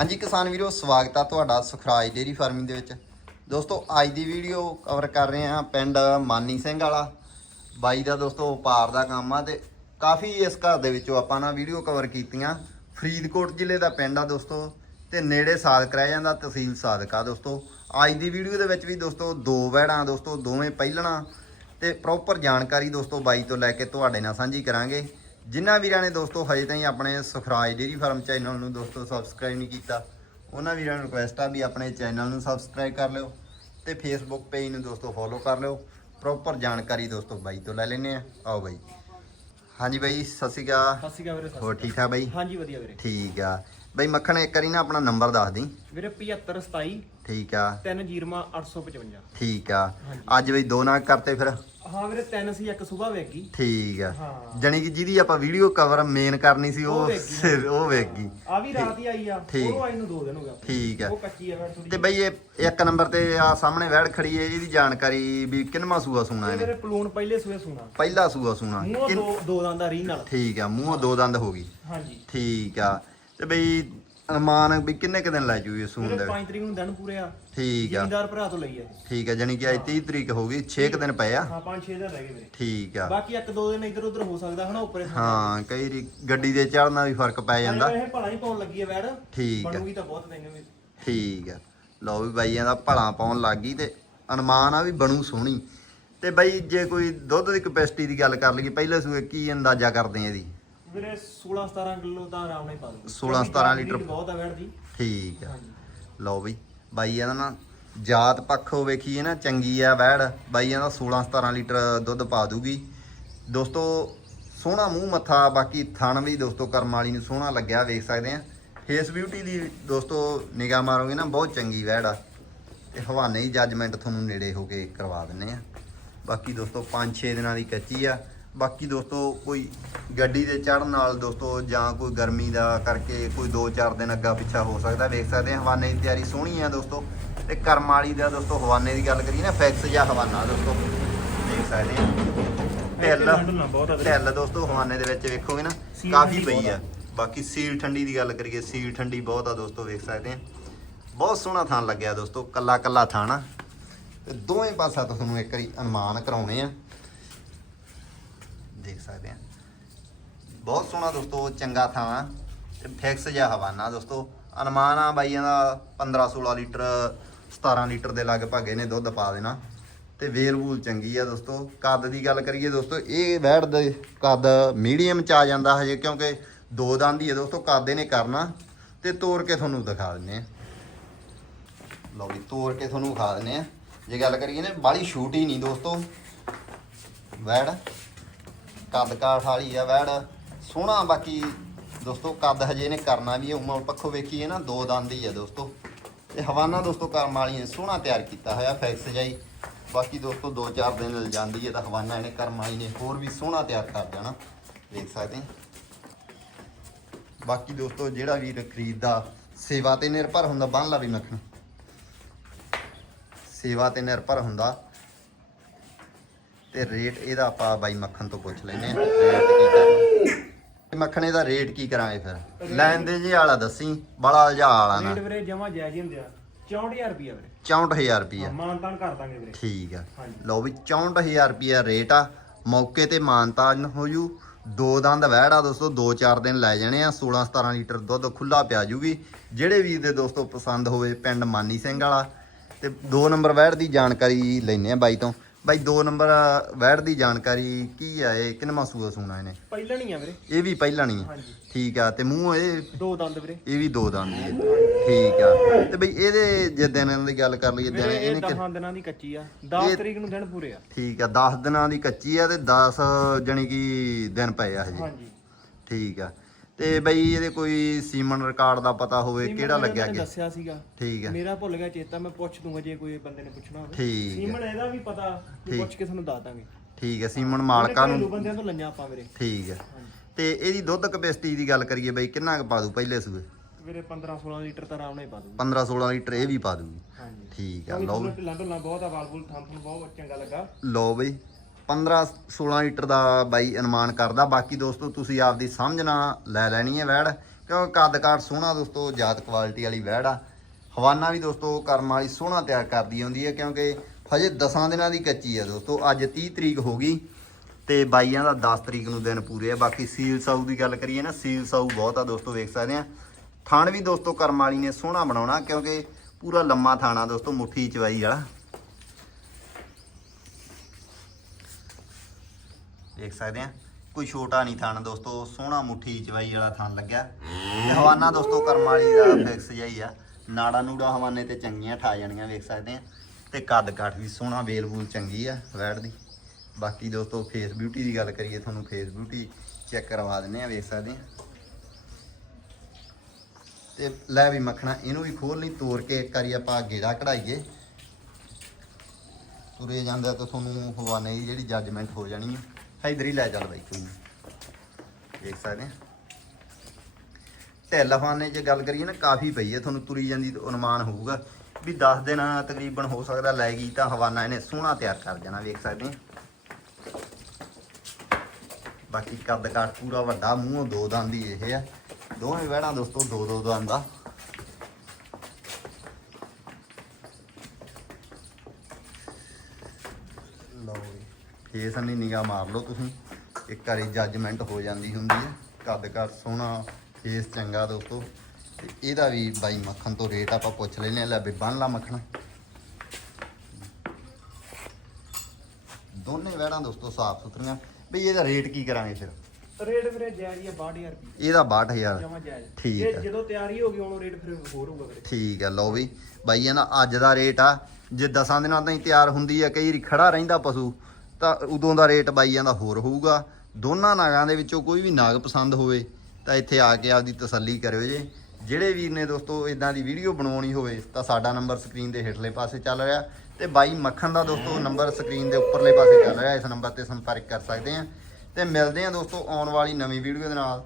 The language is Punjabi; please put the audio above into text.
ਹਾਂਜੀ ਕਿਸਾਨ ਵੀਰੋ, ਸਵਾਗਤ ਆ ਤੁਹਾਡਾ ਸੁਖਰਾਜ ਡੇਰੀ ਫਾਰਮਿੰਗ ਦੇ ਵਿੱਚ। ਦੋਸਤੋ, ਅੱਜ ਦੀ ਵੀਡੀਓ ਕਵਰ ਕਰ ਰਹੇ ਹਾਂ ਪਿੰਡ ਮਾਨੀ ਸਿੰਘ ਵਾਲਾ, ਬਾਈ ਦਾ ਦੋਸਤੋ ਵਪਾਰ ਦਾ ਕੰਮ ਆ ਤੇ ਕਾਫੀ ਇਸ ਘਰ ਦੇ ਵਿੱਚੋਂ ਆਪਾਂ ਨਾ ਵੀਡੀਓ ਕਵਰ ਕੀਤੀਆਂ। ਫਰੀਦਕੋਟ ਜ਼ਿਲ੍ਹੇ ਦਾ ਪਿੰਡ ਆ ਦੋਸਤੋ ਤੇ ਨੇੜੇ ਸਾਦਕ ਰਹਿ ਜਾਂਦਾ, ਤਹਿਸੀਲ ਸਾਦਕ ਆ ਦੋਸਤੋ। ਅੱਜ ਦੀ ਵੀਡੀਓ ਦੇ ਵਿੱਚ ਵੀ ਦੋਸਤੋ ਦੋ ਵਹਿੜਾਂ ਦੋਸਤੋ ਦੋਵੇਂ ਪਹਿਲਣਾ ਤੇ ਪ੍ਰੋਪਰ ਜਾਣਕਾਰੀ ਦੋਸਤੋ ਬਾਈ ਤੋਂ ਲੈ ਕੇ ਤੁਹਾਡੇ ਨਾਲ ਸਾਂਝੀ ਕਰਾਂਗੇ। ਜਿਨ੍ਹਾਂ ਵੀਰਾਂ ਨੇ ਦੋਸਤੋ ਹਜੇ ਤਾਈਂ ਆਪਣੇ ਸੁਖਰਾਜ ਡੇਰੀ ਫਾਰਮ ਚੈਨਲ ਨੂੰ ਦੋਸਤੋ ਸਬਸਕ੍ਰਾਈਬ ਨਹੀਂ ਕੀਤਾ ਉਹਨਾਂ ਵੀਰਾਂ ਨੂੰ ਰਿਕੁਐਸਟ ਆ ਵੀ ਆਪਣੇ ਚੈਨਲ ਨੂੰ ਸਬਸਕ੍ਰਾਈਬ ਕਰ ਲਿਓ ਤੇ ਫੇਸਬੁੱਕ ਪੇਜ ਨੂੰ ਦੋਸਤੋ ਫੋਲੋ ਕਰ ਲਿਓ। ਪ੍ਰੋਪਰ ਜਾਣਕਾਰੀ ਦੋਸਤੋ ਬਾਈ ਤੋਂ ਲੈ ਲੈਨੇ ਆ ਆਓ ਬਾਈ। ਹਾਂਜੀ ਬਾਈ ਸਤਿ ਸ਼੍ਰੀ ਅਕਾਲ। ਸਤਿ ਸ਼੍ਰੀ ਅਕਾਲ ਵੀਰੇ ਹੋਰ ਠੀਕ ਠਾਕ ਬਾਈ। ਹਾਂਜੀ ਵਧੀਆ ਵੀਰੇ। ਠੀਕ ਆ। ਬਾਈ ਮੱਖਣ ਇੱਕ ਵਾਰੀ ਨਾ ਆਪਣਾ ਨੰਬਰ ਦੱਸ ਦੀ। ਵੀਰੇ 75 27 ਠੀਕ ਆ। 3 ਜੀਰਮਾ 855 ਠੀਕ ਆ। ਅੱਜ ਬਈ ਦੋ ਨਾਗ ਕਰਤੇ ਫਿਰ। ਹਾਂ ਵੀਰੇ ਤਿੰਨ ਸੀ ਇੱਕ ਸਵੇਰ ਵੇਗੀ ਠੀਕ ਆ। ਹਾਂ। ਜਾਣੀ ਕਿ ਜਿਹਦੀ ਆਪਾਂ ਵੀਡੀਓ ਕਵਰ ਮੇਨ ਕਰਨੀ ਸੀ ਉਹ ਉਹ ਵੇਖ ਗਈ। ਸਿਰ- ਉਹ ਵੇਖ ਗਈ। ਆ ਵੀ ਰਾਤ ਹੀ ਆਈ ਆ। ਠੀਕ। ਉਹ ਆਈ ਨੂੰ 2 ਦਿਨ ਹੋ ਗਏ ਆਪਣੇ। ਠੀਕ ਆ। ਉਹ ਕੱਚੀ ਆ ਫਿਰ ਥੋੜੀ ਤੇ ਬਈ ਇਹ ਇੱਕ ਨੰਬਰ ਤੇ ਆ ਸਾਹਮਣੇ ਵੈੜ ਖੜੀ ਹੈ ਇਹਦੀ ਜਾਣਕਾਰੀ ਵੀ ਕਿੰਨਵਾਂ ਸੂਆ ਸੂਣਾ ਇਹਨੇ? ਪਲੂਣ ਪਹਿਲੇ ਸੂਏ ਸੁਣਾ। ਪਹਿਲਾ ਸੂਆ ਸੂਣਾ। ਮੂੰਹ ਕਿੰਨ- ਦੋ ਦੋ ਦੰਦ ਦਾ ਰੀ ਨਾਲ। ਠੀਕ ਆ ਮੂੰਹੋਂ ਦੋ ਦੰਦ ਹੋ ਗਈ। ਹਾਂਜੀ। ਠੀਕ ਆ। ਤੇ ਬਈ ਅਨੁਮਾਨ ਵੀ ਕਿੰਨੇ ਕੁ ਦਿਨ ਲੈ ਜੂ ਇਹ ਸੂਣ ਦੇ? 5 ਤਰੀਕ ਨੂੰ ਦਿਨ ਪੂਰੇ ਆ ਠੀਕ ਆ। ਜ਼ਿਮੀਦਾਰ ਭਰਾ ਤੋਂ ਲਈ ਆ। ਠੀਕ ਆ ਜਾਣੀ ਕਿ ਅੱਜ 30 ਤਰੀਕ ਹੋ ਗਈ 6 ਦਿਨ ਪਏ ਆ? ਹਾਂ 5-6 ਦਿਨ ਰਹਿ ਗਏ ਵੀਰੇ। ਠੀਕ ਆ। ਬਾਕੀ ਇੱਕ ਦੋ ਦਿਨ ਇੱਧਰ ਉੱਧਰ ਹੋ ਸਕਦਾ ਹਨਾ ਉੱਪਰੇ ਹਾਂ ਕਈ ਗੱਡੀ ਦੇ ਚੜਨਾ ਵੀ ਫ਼ਰਕ ਪੈ ਜਾਂਦਾ। ਇਹ ਭਲਾ ਹੀ ਪਾਉਣ ਲੱਗੀ ਆ ਵੈੜ ਠੀਕ ਆ। ਬਣੂਗੀ ਤਾਂ ਬਹੁਤ ਤੈਨੂੰ ਵੀ। ਠੀਕ ਆ। ਲਓ ਵੀ ਬਾਈਆਂ ਦਾ ਭਲਾ ਪਾਉਣ ਲੱਗ ਗਈ ਤੇ ਅਨੁਮਾਨ ਆ ਵੀ ਬਣੂ ਸੋਹਣੀ। ਤੇ ਬਾਈ ਜੇ ਕੋਈ ਦੁੱਧ ਦੀ ਕਪੈਸਿਟੀ ਦੀ ਗੱਲ ਕਰ ਲਈਏ ਪਹਿਲੇ ਸੂਏ ਕੀ ਅੰਦਾਜ਼ਾ ਕਰਦੇ ਆ ਇਹਦੀ? ਵੀਰੇ 16 17 ਕਿਲੋ ਤਾਂ ਆਰਾਮ ਨਾਲ ਹੀ ਪਾ ਦੂੰਗਾ 16 17 ਲੀਟਰ। ਬਹੁਤ ਆ ਵੈੜ ਦੀ। ਠੀਕ ਆ। ਲਓ ਬਈ ਬਾਈ ਇਹਦਾ ਨਾ ਜਾਤ ਪੱਖੋਂ ਵੇਖੀਏ ਨਾ ਚੰਗੀ ਆ ਵੈੜ। ਬਾਈਆਂ ਦਾ 16 17 ਲੀਟਰ ਦੁੱਧ ਪਾ ਦੂਗੀ। ਦੋਸਤੋ ਸੋਹਣਾ ਮੂੰਹ ਮੱਥਾ ਬਾਕੀ ਥਣ ਵੀ ਦੋਸਤੋ ਕਰਮ ਵਾਲੀ ਨੂੰ ਸੋਹਣਾ ਲੱਗਿਆ ਵੇਖ ਸਕਦੇ ਆ। ਫੇਸ ਬਿਊਟੀ ਦੀ ਦੋਸਤੋ ਨਿਗਾਹ ਮਾਰੋਗੇ ਨਾ ਬਹੁਤ ਚੰਗੀ ਵੈੜ ਆ। ਤੇ ਹਵਾਨੇ ਦੀ ਜੱਜਮੈਂਟ ਤੁਹਾਨੂੰ ਨੇੜੇ ਹੋ ਕੇ ਕਰਵਾ ਦਿੰਨੇ ਆ। ਬਾਕੀ ਦੋਸਤੋ 5-6 ਦਿਨਾਂ ਦੀ ਕੱਚੀ ਆ। ਬਾਕੀ ਦੋਸਤੋ ਕੋਈ ਗੱਡੀ ਦੇ ਚੜ੍ਹਨ ਨਾਲ ਦੋਸਤੋ ਜਾਂ ਕੋਈ ਗਰਮੀ ਦਾ ਕਰਕੇ ਕੋਈ 2-4 ਦਿਨ ਅੱਗਾ ਪਿੱਛਾ ਹੋ ਸਕਦਾ ਵੇਖ ਸਕਦੇ ਆ ਹਵਾਨੇ ਦੀ ਤਿਆਰੀ ਸੋਹਣੀ ਆ ਦੋਸਤੋ। ਤੇ ਕਰਮ ਵਾਲੀ ਦਾ ਦੋਸਤੋ ਹਵਾਨੇ ਦੀ ਗੱਲ ਕਰੀਏ ਨਾ ਫੈਕਸ ਜਾਂ ਹਵਾਨਾ ਦੋਸਤੋ। ਦੇਖ ਸਕਦੇ ਆ ਢਿੱਲ ਢਿੱਲ ਦੋਸਤੋ ਹਵਾਨੇ ਦੇ ਵਿੱਚ ਵੇਖੋਗੇ ਨਾ ਕਾਫੀ ਪਈ ਆ। ਬਾਕੀ ਸੀਲ ਠੰਡੀ ਦੀ ਗੱਲ ਕਰੀਏ ਸੀਲ ਠੰਡੀ ਬਹੁਤ ਆ ਦੋਸਤੋ ਵੇਖ ਸਕਦੇ ਆ ਬਹੁਤ ਸੋਹਣਾ ਥਾਂ ਲੱਗਿਆ ਦੋਸਤੋ ਕੱਲਾ ਕੱਲਾ ਥਾਂ ਆ ਤੇ ਦੋਵੇਂ ਪਾਸਾ ਤੁਹਾਨੂੰ ਇੱਕ ਵਾਰੀ ਅਨੁਮਾਨ ਕਰਾਉਣੇ ਆ। ਦੇਖ ਸਕਦੇ ਆ। ਬਹੁਤ ਸੋਹਣਾ ਦੋਸਤੋ, ਚੰਗਾ ਥਾਂ ਆ। ਤੇ ਫਿਕਸ ਜਿਹਾ ਹਵਾਨਾ ਦੋਸਤੋ। ਅਨਮਾਨ ਆ ਬਾਈਆਂ ਦਾ 15 16 ਲੀਟਰ 17 ਲੀਟਰ ਦੇ ਲਗਭਗ ਇਹਨੇ ਦੁੱਧ ਪਾ ਦੇਣਾ। ਤੇ ਵੇਲ ਵੂਲ ਚੰਗੀ ਆ ਦੋਸਤੋ। ਕੱਦ ਦੀ ਗੱਲ ਕਰੀਏ ਦੋਸਤੋ, ਇਹ ਵੈੜ ਦੇ ਕੱਦ ਮੀਡੀਅਮ ਚ ਆ ਜਾਂਦਾ ਹਜੇ, ਕਿਉਂਕਿ ਦੋ ਦੰਦ ਹੀ ਹੈ ਦੋਸਤੋ, ਕੱਦ ਇਹਨੇ ਕਰਨਾ। ਤੇ ਤੋੜ ਕੇ ਤੁਹਾਨੂੰ ਦਿਖਾ ਦਿੰਨੇ ਆ। ਲਓ ਵੀ ਤੋੜ ਕੇ ਤੁਹਾਨੂੰ ਵਿਖਾ ਦਿੰਨੇ ਆ। ਜੇ ਗੱਲ ਕਰੀਏ ਨਾ ਬਾਲੀ ਹੀ ਨਹੀਂ ਦੋਸਤੋ। ਵੈੜ ਕੱਦ ਕਾਠ ਵਾਲੀ ਆ ਵੈੜ। ਸੋਹਣਾ ਬਾਕੀ ਦੋਸਤੋ, ਕੱਦ ਹਜੇ ਨੇ ਕਰਨਾ ਵੀ ਹੈ ਉਮਰ ਪੱਖੋਂ ਵੇਖੀਏ ਨਾ, ਦੋ ਦੰਦ ਹੀ ਆ ਦੋਸਤੋ। ਤੇ ਹਵਾਨਾ ਦੋਸਤੋ ਕਰਮ ਵਾਲੀ ਨੇ ਸੋਹਣਾ ਤਿਆਰ ਕੀਤਾ ਹੋਇਆ ਫੈਕਸ ਜਾਈ ਬਾਕੀ ਦੋਸਤੋ 2-4 ਦਿਨ ਲੱਗ ਜਾਂਦੀ ਹੈ ਤਾਂ ਹਵਾਨਾ ਇਹਨੇ ਕਰਮ ਵਾਲੀ ਨੇ ਹੋਰ ਵੀ ਸੋਹਣਾ ਤਿਆਰ ਕਰ ਜਾਣਾ, ਦੇਖ ਸਕਦੇ ਬਾਕੀ ਦੋਸਤੋ, ਜਿਹੜਾ ਵੀ ਖਰੀਦਦਾ, ਸੇਵਾ ਤੇ ਨਿਰਭਰ ਹੁੰਦਾ, ਬੰਨ ਲਾ ਵੀ ਮੱਖਣ। ਸੇਵਾ ਤੇ ਨਿਰਭਰ ਹੁੰਦਾ। ਤੇ ਰੇਟ ਇਹਦਾ ਆਪਾਂ ਬਾਈ ਮੱਖਣ ਤੋਂ ਪੁੱਛ ਲੈਨੇ ਆ ਰੇਟ ਕੀ ਕਰਨਾ। ਮੱਖਣੇ ਦਾ ਰੇਟ ਕੀ ਕਰਾਂਗੇ ਫਿਰ? ਲੈਣ ਦੇ ਜੀ ਵਾਲਾ ਦੱਸੀ ਬੜਾ ਉਲਝਾ ਵਾਲਾ ਨਾ। ਰੇਟ ਵੀਰੇ ਜਮਾ ਜਾਇਜ਼ ਹੀ ਹੁੰਦੇ ਆ। 64000 ਰੁਪਿਆ ਵੀਰੇ। 64000 ਰੁਪਿਆ ਮਾਨ ਤਾਨ ਕਰ ਦਾਂਗੇ ਵੀਰੇ। ਠੀਕ ਆ। ਹਾਂਜੀ। ਲਓ ਵੀ 64000 ਰੁਪਿਆ ਰੇਟ ਆ। ਮੌਕੇ ਤੇ ਮਾਨਤਾਨ ਹੋ ਜੂ। ਦੋ ਦੰਦ ਵਹਿੜ ਦੋਸਤੋ 2-4 ਦਿਨ ਲੈ ਜਾਣੇ ਆ। 16-17 ਲੀਟਰ ਦੁੱਧ ਖੁੱਲਾ ਪਿਆ ਜੂਗੀ। ਜਿਹੜੇ ਵੀਰ ਦੇ ਦੋਸਤੋ ਪਸੰਦ ਹੋਵੇ ਪਿੰਡ ਮਾਨੀ ਸਿੰਘ ਵਾਲਾ। ਤੇ ਦੋ ਨੰਬਰ ਵਹਿੜ ਦੀ ਜਾਣਕਾਰੀ ਲੈਨੇ ਆ ਬਾਈ ਤੋਂ। ਬਾਈ ਦੋ ਨੰਬਰ ਵਹਿੜ ਦੀ ਜਾਣਕਾਰੀ ਕੀ ਆ ਇਹ? ਕਿੰਨਵਾਂ ਸੂਆ ਸੂਣਾ ਇਹਨੇ? ਪਹਿਲਾਂ ਨਹੀਂ ਆ ਵੀਰੇ। ਇਹ ਵੀ ਪਹਿਲਾਂ ਨਹੀਂ ਹਾਂਜੀ। ਠੀਕ ਆ ਤੇ ਮੂੰਹ ਇਹ ਦੋ ਦੰਦ ਵੀਰੇ। ਇਹ ਵੀ ਦੋ ਦੰਦ ਦੀ ਹੈ ਠੀਕ ਆ। ਤੇ ਬਈ ਇਹਦੇ ਜੇ ਦਿਨਾਂ ਦੀ ਗੱਲ ਕਰ ਲਈਏ ਦਿਨ ਵੀਰੇ ਇਹ ਇਹਨੇ ਕਿ- 10 ਦਿਨਾਂ ਦੀ ਕੱਚੀ ਆ। 10 ਇਹ- ਤਰੀਕ ਨੂੰ ਦਿਨ ਪੂਰੇ ਆ। ਠੀਕ ਆ 10 ਦਿਨਾਂ ਦੀ ਕੱਚੀ ਆ ਤੇ 10 ਜਣੀ ਕੀ ਦਿਨ ਪਏ ਆ ਹਜੇ। ਹਾਂਜੀ। ਠੀਕ ਆ। ਤੇ ਬਈ ਇਹਦੇ ਕੋਈ ਸੀਮਨ ਰਿਕਾਰਡ ਦਾ ਪਤਾ ਹੋਵੇ ਸੀਮਨ ਕਿਹੜਾ ਲੱਗਿਆ ਗਿਆ ਦੱਸਿਆ ਸੀਗਾ। ਠੀਕ ਆ ਮੇਰਾ ਭੁੱਲ ਗਿਆ ਚੇਤਾ ਮੈਂ ਪੁੱਛ ਦੂੰਗਾ ਜੇ ਕੋਈ ਬੰਦੇ ਨੇ ਪੁੱਛਣਾ ਹੋਵੇ। ਠੀਕ ਸੀਮਨ ਇਹਦਾ ਵੀ ਪਤਾ। ਪੁੱਛ ਕੇ ਤੁਹਾਨੂੰ ਦੱਸ ਦਾਂਗੇ। ਠੀਕ ਆ ਸੀਮਨ ਮਾਲਕਾਂ ਨੂੰ ਬੰਦਿਆਂ ਤੋਂ ਲੰਨਿਆ ਆਪਾਂ ਵੀਰੇ। ਠੀਕ ਹਾਂਜੀ। ਤੇ ਇਹਦੀ ਦੁੱਧ ਕਪੈਸਿਟੀ ਦੀ ਗੱਲ ਕਰੀਏ ਬਈ ਕਿੰਨਾ ਕੁ ਪਾ ਦੂ ਪਹਿਲੇ ਸੂਏ? ਵੀਰੇ 15 16 ਲੀਟਰ ਤਾਂ ਆਰਾਮ ਨਾਲ ਹੀ ਪਾ ਦੂੰਗਾ 15 16 ਲੀਟਰ ਇਹ ਵੀ ਪਾ ਦੂਗੀ ਹਾਂਜੀ। ਠੀਕ ਆ ਲਓ ਢੁੱਲਾਂ ਬਹੁਤ ਆ ਵਾਲਵੁਲ ਥੰਮ ਥੰਮ ਬਹੁਤ ਚੰਗਾ ਲੱਗਾ ਲਓ ਬਈ। 15 16 ਲੀਟਰ ਦਾ ਬਾਈ ਅਨੁਮਾਨ ਕਰਦਾ। ਬਾਕੀ ਦੋਸਤੋ, ਤੁਸੀਂ ਆਪਦੀ ਸਮਝ ਨਾਲ ਲੈ ਲੈਣੀ ਹੈ ਵੈੜ ਕਿਉਂਕਿ ਕੱਦ ਕਾਠ ਸੋਹਣਾ ਦੋਸਤੋ, ਜਾਤ ਕੁਆਲਿਟੀ ਵਾਲੀ ਵੈੜ ਆ। ਹਵਾਨਾ ਵੀ ਦੋਸਤੋ, ਕਰਮ ਵਾਲੀ ਸੋਹਣਾ ਤਿਆਰ ਕਰਦੀ ਹੁੰਦੀ ਹੈ, ਕਿਉਂਕਿ ਹਜੇ 10 ਦਿਨਾਂ ਦੀ ਕੱਚੀ ਆ ਦੋਸਤੋ, ਅੱਜ 30 ਤਰੀਕ ਹੋ ਗਈ ਤੇ ਬਾਈਆਂ ਦਾ 10 ਤਰੀਕ ਨੂੰ ਦਿਨ ਪੂਰੇ ਆ। ਬਾਕੀ ਸੀਲ ਸਾਊ ਦੀ ਗੱਲ ਕਰੀਏ ਨਾ, ਸੀਲ ਸਾਊ ਬਹੁਤ ਆ ਦੋਸਤੋ, ਵੇਖ ਸਕਦੇ ਆ। ਥਾਣ ਵੀ ਦੋਸਤੋ, ਕਰਮ ਵਾਲੀ ਨੇ ਸੋਹਣਾ ਬਣਾਉਣਾ, ਕਿਉਂਕਿ ਪੂਰਾ ਲੰਮਾ ਥਾਣਾ ਦੋਸਤੋ, ਮੁੱਠੀ ਚਵਾਈ ਵਾਲਾ। ਦੇਖ ਸਕਦੇ ਆ। ਕੋਈ ਛੋਟਾ ਨਹੀਂ ਥਣ ਦੋਸਤੋ, ਸੋਹਣਾ ਮੁੱਠੀ ਚਵਾਈ ਵਾਲਾ ਥਣ ਲੱਗਿਆ। ਤੇ ਹਵਾਨਾ ਦੋਸਤੋ, ਕਰਮ ਵਾਲੀ ਦਾ ਫਿਕਸ ਜਾਈ ਆ। ਨਾੜਾ ਨੂੜਾ ਹਵਾਨੇ ਤੇ ਚੰਗੀਆਂ ਠਾ ਜਾਣੀਆਂ, ਵੇਖ ਸਕਦੇ ਆ। ਤੇ ਕੱਦ ਕਾਠ ਵੀ ਸੋਹਣਾ, ਵੇਲ ਬੂਲ ਚੰਗੀ ਆ, ਵੈੜ ਦੀ। ਬਾਕੀ ਦੋਸਤੋ ਫੇਸ ਬਿਊਟੀ ਦੀ ਗੱਲ ਕਰੀਏ, ਤੁਹਾਨੂੰ ਫੇਸ ਬਿਊਟੀ ਚੈੱਕ ਕਰਵਾ ਦਿੰਨੇ ਆ, ਵੇਖ ਸਕਦੇ ਆ। ਤੇ ਲੈ ਵੀ ਮੱਖਣਾ, ਇਹਨੂੰ ਵੀ ਖੋਲ ਲਈ ਤੋੜ ਕੇ ਇੱਕ ਵਾਰੀ ਆਪਾਂ ਗੇੜਾ ਕਢਾਈਏ। ਤੁਰੇ ਜਾਂਦਾ ਤਾਂ ਤੁਹਾਨੂੰ ਹਵਾਨੇ ਦੀ ਜਿਹੜੀ ਜੱਜਮੈਂਟ ਹੋ ਜਾਣੀ ਹੈ ਇਧਰ ਹੀ ਲੈ ਚੱਲ ਬਾਈ ਤੂੰ ਦੇਖ ਸਕਦੇ ਆ ਢਿੱਲ 'ਚ ਗੱਲ ਕਰੀਏ ਨਾ, ਕਾਫੀ ਪਈ ਹੈ ਤੁਹਾਨੂੰ ਤੁਰੀ ਜਾਂਦੀ ਅਨੁਮਾਨ ਹੋਊਗਾ। ਵੀ 10 ਦਿਨ ਤਕਰੀਬਨ ਹੋ ਸਕਦਾ ਲੈ ਗਈ ਤਾਂ ਹਵਾਨਾ ਇਹਨੇ ਸੋਹਣਾ ਤਿਆਰ ਕਰ ਜਾਣਾ ਵੇਖ ਸਕਦੇ ਆ ਬਾਕੀ ਕੱਦ ਕਾਠ ਪੂਰਾ ਵੱਡਾ, ਮੂੰਹੋਂ ਦੋ ਦੰਦ ਹੀ ਇਹ ਆ। ਦੋਵੇਂ ਵਹਿੜਾਂ ਦੋਸਤੋ, ਦੋ ਦੋ ਦੰਦ ਆ। ਲਓ ਫੇਸ ਨਹੀਂ ਨਿਗਾਹ ਮਾਰ ਲਓ ਤੁਸੀਂ। ਇੱਕ ਵਾਰੀ ਜੱਜਮੈਂਟ ਹੋ ਜਾਂਦੀ ਹੁੰਦੀ ਹੈ। ਕੱਦ ਕਾਠ ਸੋਹਣਾ ਫੇਸ ਚੰਗਾ ਦੋਸਤੋ। ਤੇ ਇਹਦਾ ਵੀ ਬਾਈ ਮੱਖਣ ਤੋਂ ਰੇਟ ਆਪਾਂ ਪੁੱਛ ਲੈਨੇ ਆ ਲੈ ਵੀ ਬੰਨ ਲਾ ਮੱਖਣ। ਦੋਨੇ ਵਹਿੜਾਂ ਦੋਸਤੋ ਸਾਫ਼ ਸੁਥਰੀਆਂ। ਬਈ ਇਹਦਾ ਰੇਟ ਕੀ ਕਰਾਂਗੇ ਫਿਰ? ਰੇਟ ਵੀਰੇ ਜਾਇਜ਼ ਹੀ ਆ 62000 ਰੁਪਏ ਇਹਦਾ 62000 ਜਮਾ ਜਾਇਜ਼। ਠੀਕ ਜੇ ਆ। ਜਦੋਂ ਤਿਆਰੀ ਹੋ ਗਈ ਉਹਨੂੰ ਰੇਟ ਫਿਰ ਹੋਰ ਹੋਊਗਾ ਵੀਰੇ। ਠੀਕ ਹੈ ਲਓ ਵੀ। ਬਾਈ ਇਹ ਨਾ ਅੱਜ ਦਾ ਰੇਟ ਆ। ਜੇ ਦਸਾਂ ਦਿਨਾਂ ਤਾਈਂ ਤਿਆਰ ਹੁੰਦੀ ਆ ਕਈ ਖੜਾ ਰਹਿੰਦਾ ਪਸ਼ੂ। ਤਾਂ ਉਦੋਂ ਦਾ ਰੇਟ ਬਾਈਆਂ ਦਾ ਹੋਰ ਹੋਊਗਾ। ਦੋਨਾਂ ਨਾਗਾਂ ਦੇ ਵਿੱਚੋਂ ਕੋਈ ਵੀ ਨਾਗ ਪਸੰਦ ਹੋਵੇ, ਤਾਂ ਇੱਥੇ ਆ ਕੇ ਆਪਦੀ ਤਸੱਲੀ ਕਰਿਓ ਜੇ। ਜਿਹੜੇ ਵੀਰ ਨੇ ਦੋਸਤੋ ਇਦਾਂ ਦੀ ਵੀਡੀਓ ਬਣਾਉਣੀ ਹੋਵੇ, ਤਾਂ ਸਾਡਾ ਨੰਬਰ ਸਕਰੀਨ ਦੇ ਹੇਠਲੇ ਪਾਸੇ ਚੱਲ ਰਿਹਾ। ਤੇ ਬਾਈ ਮੱਖਣ ਦਾ ਦੋਸਤੋ, ਨੰਬਰ ਸਕਰੀਨ ਦੇ ਉੱਪਰਲੇ ਪਾਸੇ ਚੱਲ ਰਿਹਾ। ਇਸ ਨੰਬਰ ਤੇ ਸੰਪਰਕ ਕਰ ਸਕਦੇ ਆ ਤੇ ਮਿਲਦੇ ਆ ਦੋਸਤੋ ਆਉਣ ਵਾਲੀ ਨਵੀਂ ਵੀਡੀਓ ਦੇ ਨਾਲ।